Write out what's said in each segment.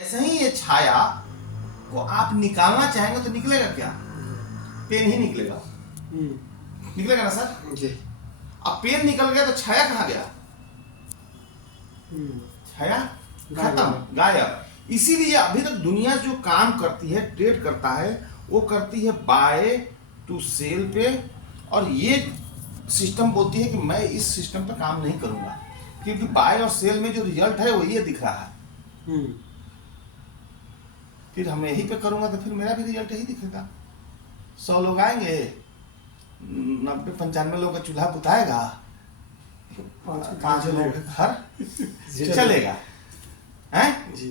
ऐसे ही ये छाया को आप निकालना चाहेंगे तो निकलेगा क्या? पेन ही निकलेगा। निकलेगा ना सर जी। अब पेन निकल गया तो छाया कहाँ गया? छाया खत्म, गायब। इसीलिए अभी तक दुनिया जो काम करती है, ट्रेड करता है, वो करती है बाय टू सेल पे। और ये सिस्टम बोलती है कि मैं इस सिस्टम पे काम नहीं करूंगा, क्योंकि बाय और सेल में जो रिजल्ट है वो ये दिख रहा है। फिर हम यही पे करूंगा तो फिर मेरा भी रिजल्ट यही दिखेगा। 100 लोग आएंगे, 90-95 लोग का चूल्हा बुताएगा, 5 लोग घर चलेगा हैं जी।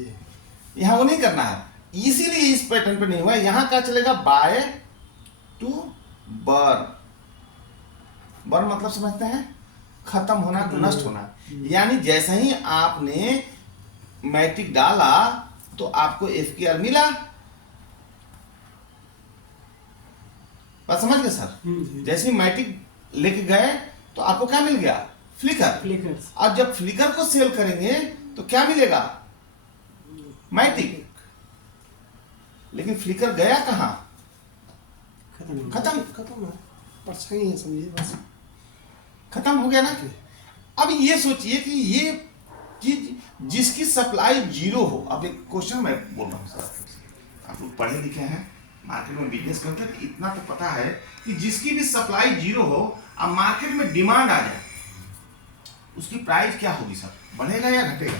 यहाँ वो नहीं करना है। इसीलिए इस पैटर्न पे नहीं हुआ। यहाँ क्या चलेगा? By two burn. बर्न मतलब समझते हैं? खत्म होना, नष्ट होना। यानी जैसे ही आपने मैट्रिक डाला तो आपको FKR मिला। बात समझ गए सर? जैसे ही मैट्रिक लेके गए तो आपको क्या मिल गया? फ्लिकर। अब जब फ्लिकर को सेल करेंगे तो क्या मिलेगा? मैट्रिक। लेकिन फ्लिकर गया कहाँ? खत्म पर सही है, समझिए बस खत्म हो गया ना। अब ये सोचिए कि ये चीज जिसकी सप्लाई जीरो हो। अब एक क्वेश्चन मैं बोल रहा हूँ सर, आप लोग पढ़े लिखे हैं, मार्केट में बिजनेस करते हैं, तो इतना तो पता है कि जिसकी भी सप्लाई जीरो हो, अब मार्केट में डिमांड आ जाए, उसकी प्राइस क्या होगी सर? बढ़ेगा या घटेगा?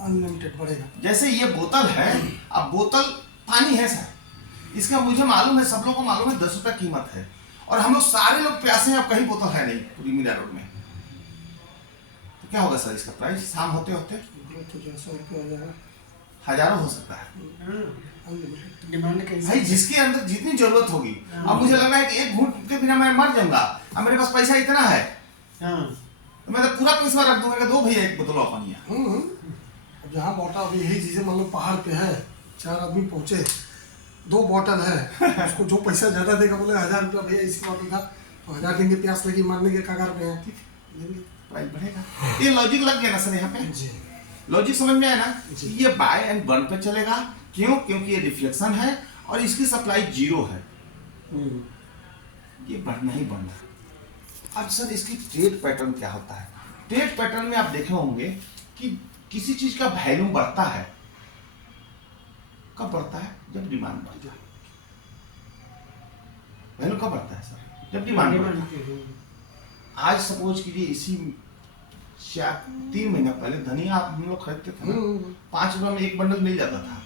अनलिमिटेड बढ़ेगा। जैसे ये बोतल है, अब बोतल पानी है सर, इसका मुझे मालूम है, सब लोगों को मालूम है 10 रुपया कीमत है, और हम लोग सारे लोग प्यासे हैं, अब कहीं बोतल है नहीं पूरी मीरा रोड में, तो क्या होगा सर इसका प्राइस? शाम होते होते तो 100 रुपये हो जाएगा, हजारों हो सकता है। डिमांड के भाई जिसके अंदर जितनी जरूरत होगी। अब मुझे लग रहा है कि एक घूंट के बिना मैं मर जाऊंगा, अब मेरे पास पैसा इतना है तो मैं तो पूरा पैसा रख दूंगा कि दो भैया एक बोतल पानी। अब जहाँ बॉटल अभी यही चीजें मान लो पहाड़ पे है, 4 आदमी पहुंचे, 2 बॉटल है, उसको जो पैसा ज्यादा देगा बोले 1000 रुपया भैया इसी बॉटल का, तो 1000 देंगे, प्यास लगी मरने के कगार पे है, प्राइस बढ़ेगा। ये लॉजिक लग गया ना सर? यहाँ पे जी लॉजिक समझ में आया ना? जी। ये बाय एंड बर्न पे चलेगा। क्यों? क्योंकि ये रिफ्लेक्शन है और इसकी सप्लाई जीरो है, ये बढ़ना ही बढ़ना। अब सर इसकी ट्रेड पैटर्न क्या होता है? ट्रेड पैटर्न में आप देखे होंगे कि किसी चीज का वैल्यू बढ़ता है। कब बढ़ता है? जब डिमांड बढ़ता है। वैल्यू कब बढ़ता है सर? जब डिमांड बढ़ता है। आज सपोज कीजिए इसी 3 महीना पहले धनिया हम लोग खरीदते थे ना, 5 रुपए में एक बंडल मिल जाता था।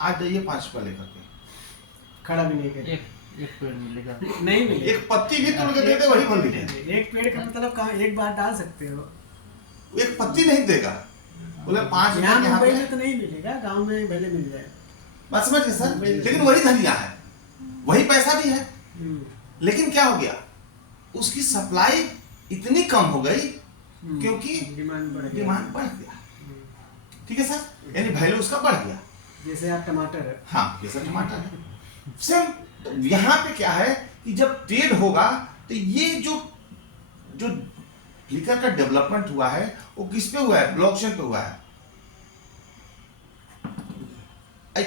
आज जाइए 5 रुपए लेकर के, खड़ा भी नहीं कर, एक पेड़ मिलेगा नहीं मिलेगा, एक पत्ती भी तोड़ के देते वही बोल दीजिए। एक पेड़ का मतलब कहाँ एक बार डाल सकते हो, एक पत्ती नहीं देगा, बोले 5 रुपए यहाँ यहाँ मुंबई पे। में तो नहीं मिलेगा, गांव में भले मिल जाए। बात समझ गए सर? लेकिन वही धनिया है, वही पैसा भी है, लेकिन क्या हो गया? उसकी सप्लाई इतनी कम हो गई क्योंकि डिमांड बढ़ गया। ठीक है सर? यानी वैल्यू उसका बढ़ गया। जैसे आप टमाटर है, हाँ जैसे टमाटर है सेम। तो यहाँ पे क्या है कि जब ट्रेड होगा तो ये जो फ्लिकर का डेवलपमेंट हुआ है वो किस पे हुआ है? ब्लॉकचेन पे हुआ है।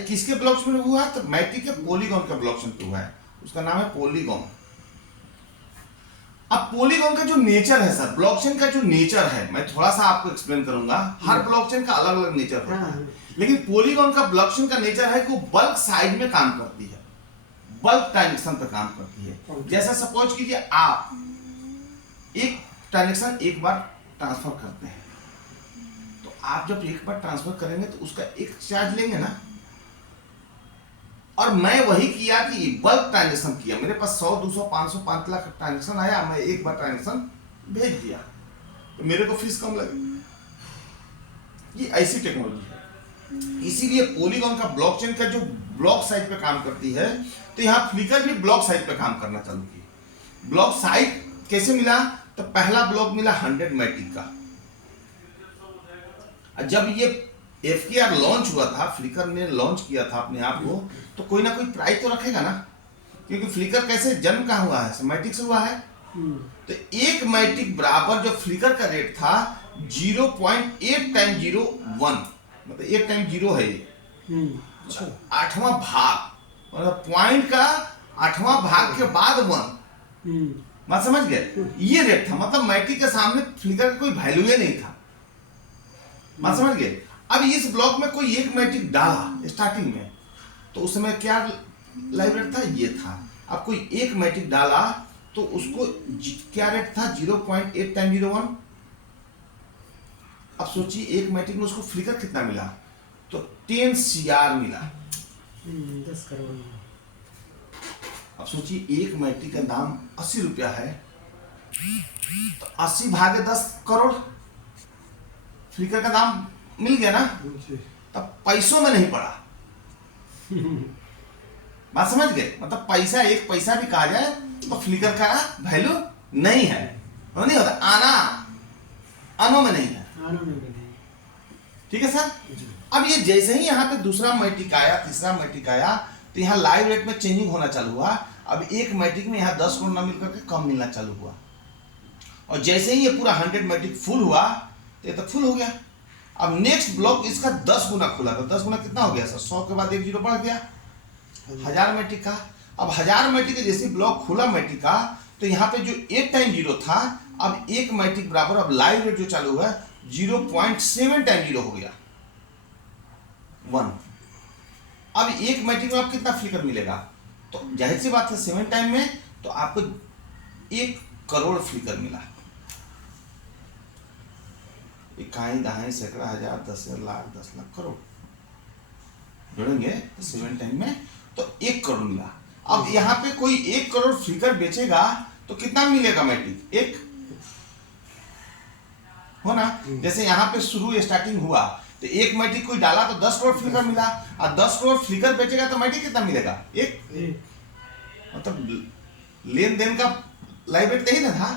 किसके ब्लॉकचेन पे हुआ है? तो मैट्रिक के पॉलीगॉन का ब्लॉकचेन पे हुआ है, उसका नाम है पॉलीगॉन। अब पॉलीगॉन का जो नेचर है सर, ब्लॉकचेन का जो नेचर है, मैं थोड़ा सा आपको एक्सप्लेन करूंगा। हर ब्लॉकचेन का अलग अलग नेचर होता है, लेकिन पॉलीगॉन का ब्लॉकचेन का नेचर है कि वो बल्क साइज में काम करती है, बल्क ट्रांजैक्शन पे काम करती है। जैसा सपोज कीजिए आप एक ट्रांजैक्शन एक बार ट्रांसफर करते हैं, तो आप जब एक बार ट्रांसफर करेंगे तो उसका एक चार्ज लेंगे ना। और मैं वही किया कि बल्क ट्रांजैक्शन किया, मेरे पास 100, 200, 500, 5 लाख ट्रांजैक्शन आया, मैं एक बार ट्रांजैक्शन भेज दिया तो मेरे को फीस कम लगी। ये ऐसी टेक्नोलॉजी है। इसीलिए पॉलीगॉन का ब्लॉकचेन का जो ब्लॉक साइज पे काम करती है, तो यहाँ फ्लिकर भी ब्लॉक साइज पे काम करना चालू की। ब्लॉक साइज कैसे मिला? तो पहला ब्लॉक मिला 100 मैट्रिक का। जब ये FKR लॉन्च हुआ था, फ्लिकर ने लॉन्च किया था अपने आप को, तो कोई ना कोई प्राइस तो रखेगा ना, क्योंकि फ्लिकर कैसे जन्म कहाँ हुआ है? मैट्रिक से हुआ है। तो एक मैट्रिक बराबर जो फ्लिकर का रेट था 0.8 टाइम 0 1, मतलब 8 टाइम 0 है ये, अच्छा। 8वां भाग, मतलब पॉइंट का 8वां भाग के बाद 1। बात समझ गए? ये रेट था, मतलब मैट्रिक के सामने फ्लिकर का कोई वैल्यू ही नहीं था। बात समझ गए? अब इस ब्लॉक में कोई एक मैट्रिक डाला स्टार्टिंग में, तो उस समय क्या लाइव रेट था? ये था। अब कोई एक मैट्रिक डाला तो उसको क्या रेट था? 0.8 टाइम 0 1। अब सोचिए एक मैट्रिक में उसको फ्लिकर कितना मिला? तो 10 CR मिला। 10 करोड़। अब सोचिए एक मैट्रिक का दाम 80 रुपया है, तो 80 भागे 10 करोड़ फ्लिकर का दाम मिल गया ना? तब पैसों में नहीं पड़ा। बात समझ गए? मतलब पैसा, एक पैसा भी कहा जाए तो फ्लिकर का वैल्यू नहीं है, नहीं होता। आनो में नहीं है। ठीक है सर? अब ये जैसे ही यहाँ पे दूसरा मैट्रिक आया, तीसरा मैट्रिक आया, तो यहाँ लाइव रेट में चेंजिंग होना चालू हुआ। अब एक मैट्रिक में यहाँ 10 करोड़ ना मिल करके कम मिलना चालू हुआ, और जैसे ही ये पूरा 100 मैट्रिक फुल हुआ तो ये तो फुल हो गया। अब नेक्स्ट ब्लॉक इसका 10 गुना खुला, तो 10 गुना कितना हो गया सर? 100 के बाद एक जीरो बढ़ गया, 1000 मैट्रिक का। अब 1000 मैट्रिक का जैसे ब्लॉक खुला मैट्रिक का, तो यहाँ पे जो 8 टाइम 0 था, अब एक मैट्रिक बराबर अब लाइव रेट जो चालू हुआ 0.7 टाइम 0 हो गया 1। अब एक मैट्रिक में आप कितना फ्लिकर मिलेगा? तो जाहिर सी बात है 7 टाइम में तो आपको 1 करोड़ फ्लिकर मिला। इकाई, दहाई, सैकड़ा, हजार, 10,000, लाख, 10 लाख, करोड़ जोड़ेंगे 7 टाइम में तो 1 करोड़ मिला। अब यहाँ पे कोई 1 करोड़ फ्लिकर बेचेगा तो कितना मिलेगा मैट्रिक? 1 हो ना? जैसे यहाँ पे शुरू स्टार्टिंग हुआ तो एक मैट्रिक कोई डाला तो 10 करोड़ फ्लिकर मिला, और 10 करोड़ फ्लिकर बेचेगा तो मैट्रिक कितना मिलेगा? 1। मतलब लेन देन का लाइव रेट यही ना था।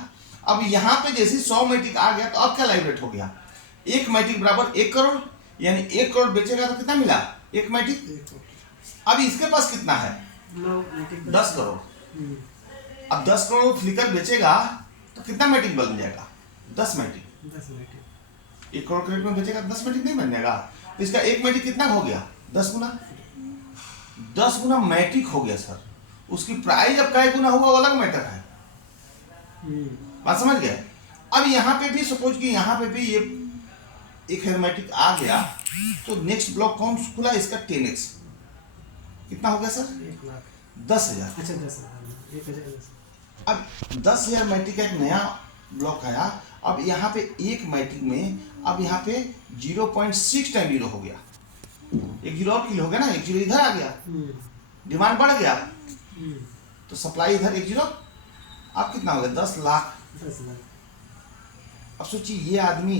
अब यहाँ पे जैसे 100 मैट्रिक आ गया तो अब क्या लाइव रेट हो गया? एक मैट्रिक बराबर 1 करोड़, यानी 1 करोड़ बेचेगा तो कितना मिला? एक मैट्रिक। अब इसके पास कितना है? 10 करोड़। अब 10 करोड़ फ्लिकर बेचेगा तो कितना मैट्रिक बन जाएगा? 10 मैट्रिक। 1 करोड़ के रेट में बेचेगा 10 मैट्रिक नहीं बन जाएगा। तो इसका एक मैट्रिक कितना हो गया? 10 गुना। 10 गुना मैट्रिक हो गया सर। उसकी प्राइस अब काय गुना होगा वो अलग मैटर है। बात समझ गए? अब यहाँ पे भी सपोज कि यहाँ पे भी ये एक मैट्रिक आ गया, तो नेक्स्ट ब्लॉक कौन खुला? इसका 10x कितना हो गया सर? 10,000। अच्छा 10,000। अब 10,000 मैट्रिक का एक नया ब्लॉक आया। अब यहाँ पे एक मैट्रिक में अब यहाँ पे 0.6 टाइम 0 हो गया, एक जीरो और किलो हो गया ना, एक जीरो इधर आ गया, डिमांड बढ़ गया, तो सप्लाई इधर एक जीरो, अब कितना हो गया? 10 लाख। 10 लाख। अब सोचिए ये आदमी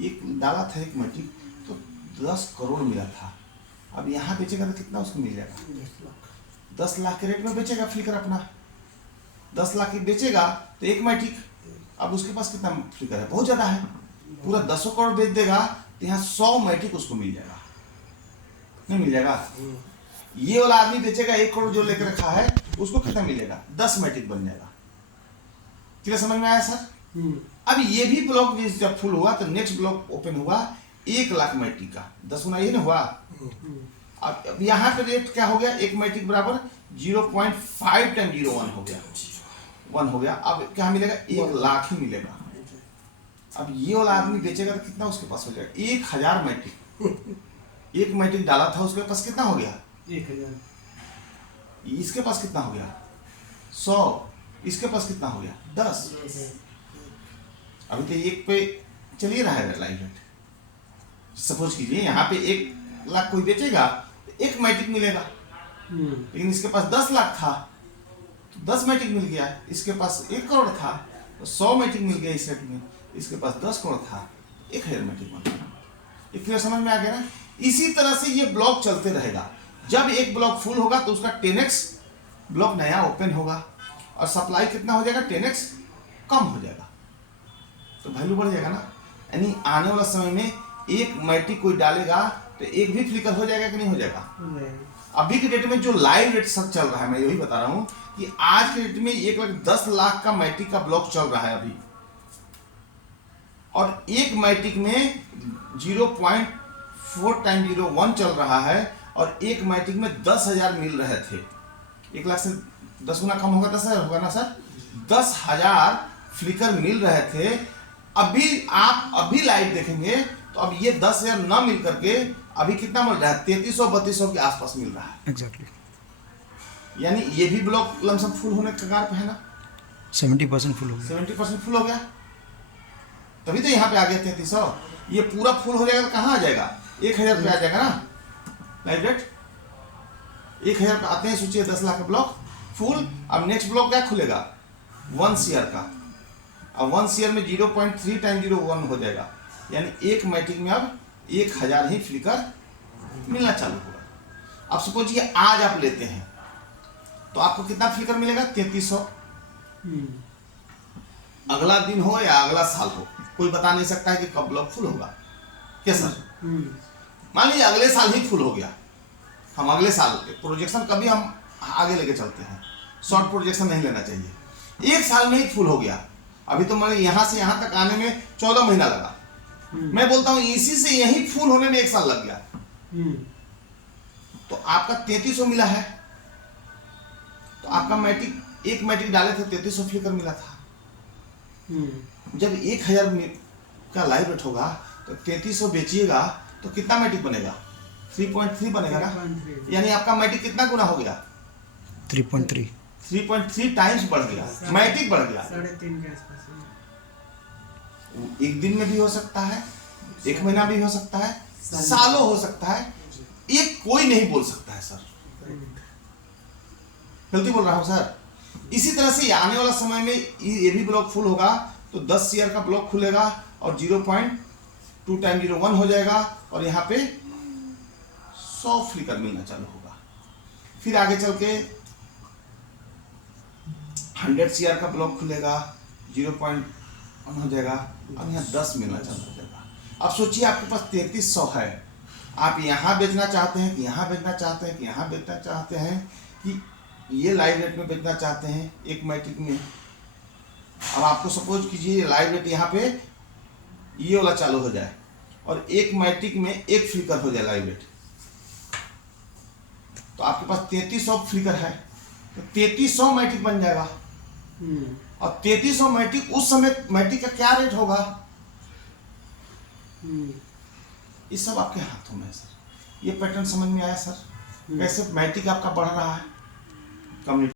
एक डाला था एक मैट्रिक तो 10 करोड़ मिला था, अब यहाँ बेचेगा तो कितना उसको मिल जाएगा? 10 लाख के रेट में बेचेगा फ्लिकर अपना, 10 लाख की बेचेगा तो एक मैट्रिक। अब उसके पास कितना फ्लिकर है? बहुत ज्यादा है, पूरा 10 करोड़ बेच देगा तो यहाँ 100 मैट्रिक उसको मिल जाएगा, नहीं मिल जाएगा? ये वाला आदमी बेचेगा 1 करोड़ जो लेकर रखा है, उसको कितना मिलेगा? 10 मैट्रिक बन जाएगा। क्लियर समझ में आया सर? अब ये भी ब्लॉक जब फुल हुआ तो नेक्स्ट ब्लॉक ओपन हुआ 1 लाख मैट्रिक का, 10 गुना ये ना हुआ। अब यहाँ पे रेट क्या हो गया? एक मैट्रिक बराबर 0.5 टाइम 0.1 हो गया, 1 हो गया। अब क्या मिलेगा? 1 लाख ही मिलेगा। अब ये वाला आदमी बेचेगा तो कितना उसके पास हो जाएगा? 1000 मैट्रिक। एक मैट्रिक डाला था उसके पास कितना हो गया? 1000। इसके पास कितना हो गया? 100। इसके पास कितना हो गया? 10। अभी तो एक पे चलिए रहा है लाइव रेट। सपोज कीजिए यहाँ पे 1 लाख कोई बेचेगा तो 1 मैट्रिक मिलेगा, लेकिन इसके पास 10 लाख था तो 10 मैट्रिक मिल गया। इसके पास 1 करोड़ था तो 100 मैट्रिक मिल गया इस रेट में। इसके पास 10 करोड़ था, 1000 मैट्रिक बन गया। ये क्लियर समझ में आ गया ना? इसी तरह से ये ब्लॉक चलते रहेगा। जब एक ब्लॉक फुल होगा तो उसका 10x ब्लॉक नया ओपन होगा, और सप्लाई कितना हो जाएगा? 10x कम हो जाएगा, तो वैल्यू बढ़ जाएगा ना। यानी आने वाला समय में एक मैट्रिक कोई डालेगा तो एक भी फ्लिकर हो जाएगा कि नहीं हो जाएगा? अभी के डेट में जो लाइव रेट सब चल रहा है, मैं यही बता रहा हूं कि आज के डेट में 1,10,00,000 का मैट्रिक का ब्लॉक चल रहा है अभी, और एक मैटिक में 0.4 टाइम 01 चल रहा है और एक मैटिक में 10,000 मिल रहे थे। 1 लाख से 10 गुना कम होगा, 10,000 होगा ना सर। 10,000 फ्लिकर मिल रहे थे। अभी आप अभी लाइव देखेंगे तो अब ये 10,000 ना मिल करके अभी कितना मिल रहा है, 3300-3200 के आसपास मिल रहा है। एग्जैक्टली। यानी ये भी ब्लॉक लमसम फुल होने के कगार पे है ना। 70% फुल हो गया। 70% फुल हो गया, तभी तो यहाँ पे आ गया 3300। ये पूरा फुल हो जाएगा तो कहाँ आ जाएगा, 1,000 पे आ जाएगा ना लाइव रेट। 1,000 पे आते हैं, सोचिए 10 लाख का ब्लॉक फुल। अब नेक्स्ट ब्लॉक क्या खुलेगा, 1 शेयर का। अब 1 शेयर में 0.3 टाइम 01 हो जाएगा, यानी एक मैटिक में अब 1,000 ही फ्लिकर मिलना चालू होगा। अब सपोजिए आज आप लेते हैं तो आपको कितना फ्लिकर मिलेगा, 3300। अगला दिन हो या अगला साल हो, कोई बता नहीं सकता है कि कब ब्लॉक फुल होगा। क्या सर, मान लीजिए अगले साल ही फुल हो गया, हम अगले साल प्रोजेक्शन कभी हम आगे लेके चलते हैं, शॉर्ट प्रोजेक्शन नहीं लेना चाहिए। 1 साल में ही फुल हो गया, अभी तो मैंने यहाँ से यहाँ तक आने में 14 महीना लगा। मैं बोलता हूँ इसी से यही फुल होने में 1 साल लग गया, तो आपका 3300 मिला है। तो आपका मैट्रिक, एक मैट्रिक डाले थे 3300 फ्लिकर मिला था। जब 1,000 का लाइव रेट होगा तो 3300 बेचिएगा तो कितना मैट्रिक बनेगा, 3.3 बनेगा ना। यानी आपका मैट्रिक कितना गुना हो गया, 3.3 टाइम्स बढ़ गया, मैट्रिक बढ़ गया। 3.5 के आसपास। एक दिन में भी हो सकता है, 1 महीना भी हो सकता है, सालों हो सकता है, ये कोई नहीं बोल सकता है सर। गलती बोल रहा हूँ सर। इसी तरह से आने वाला समय में ये भी ब्लॉक फुल होगा तो 10 शेयर का ब्लॉक खुलेगा और 0.2 टाइम 01 हो जाएगा और यहाँ पे 100 फ्लिकर मिलना चालू होगा। फिर आगे चल के 100 शेयर का ब्लॉक खुलेगा, 0.1 हो जाएगा और यहाँ 10 मिलना चालू हो जाएगा। अब सोचिए आपके पास 3300 है, आप यहाँ बेचना चाहते हैं कि यहाँ बेचना चाहते हैं कि यहाँ बेचना चाहते हैं कि ये लाइव रेट में बेचना चाहते हैं एक मैट्रिक में। अब आपको सपोज कीजिए लाइव रेट यहाँ पे ये वाला चालू हो जाए और एक मैट्रिक में 1 फ्लिकर हो जाए लाइव रेट, तो आपके पास 3300 फ्लिकर है तो 3300 मैट्रिक बन जाएगा। और 3300 मैट्रिक उस समय मैट्रिक का क्या रेट होगा, ये सब आपके हाथों में है सर। ये पैटर्न समझ में आया सर, कैसे मैट्रिक आपका बढ़ रहा है। कम्युनिटी